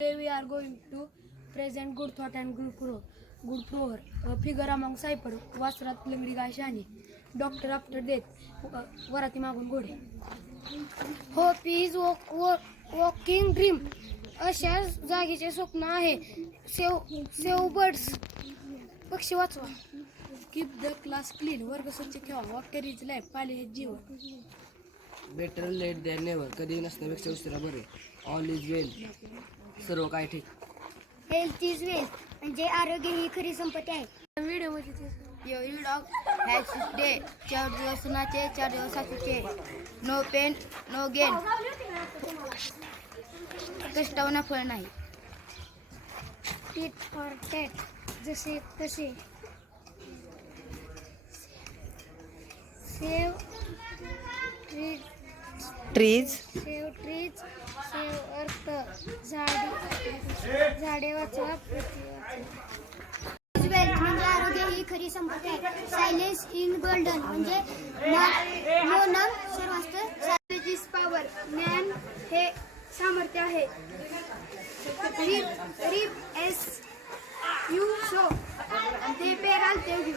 Today we are going to present good thought and good prover. A figure among cipher. वासरात लंगडी गाय शहाणी. Doctor after death. वराती मागून घोडे. Hope is walking dream. अशा जागेचे स्वप्न आहे. Save birds. पक्षी वाचवा. Keep the class clean. वर्ग स्वच्छ ठेवा. Water is life. पाणी हे जीवन. Better late than never. कधी नसण्यापेक्षा उशिरा बरे. All is well. सर्व काय ठीक. हेल्थ इज वेल्थ म्हणजे आरोग्य ही खरी संपत्ती आहे. Your dog has his day. 4 दिवस उन्हाचे 4 दिवस सासूचे. No pain no gain. कष्टावना फळ नाही. टीट फॉर टॅट जसे तसे. Save trees trees save earth झाडे वाचवा पृथ्वी वाचवा. वेल्थ म्हणजे आरोग्य ही खरी संपत्ती आहे. सायलेन्स इन गोल्डन म्हणजे मौन सर्वास्त्र. Knowledge is power. ज्ञान हे सामर्थ्य आहे. Reap as you sow. ते पेराल ते घेऊ.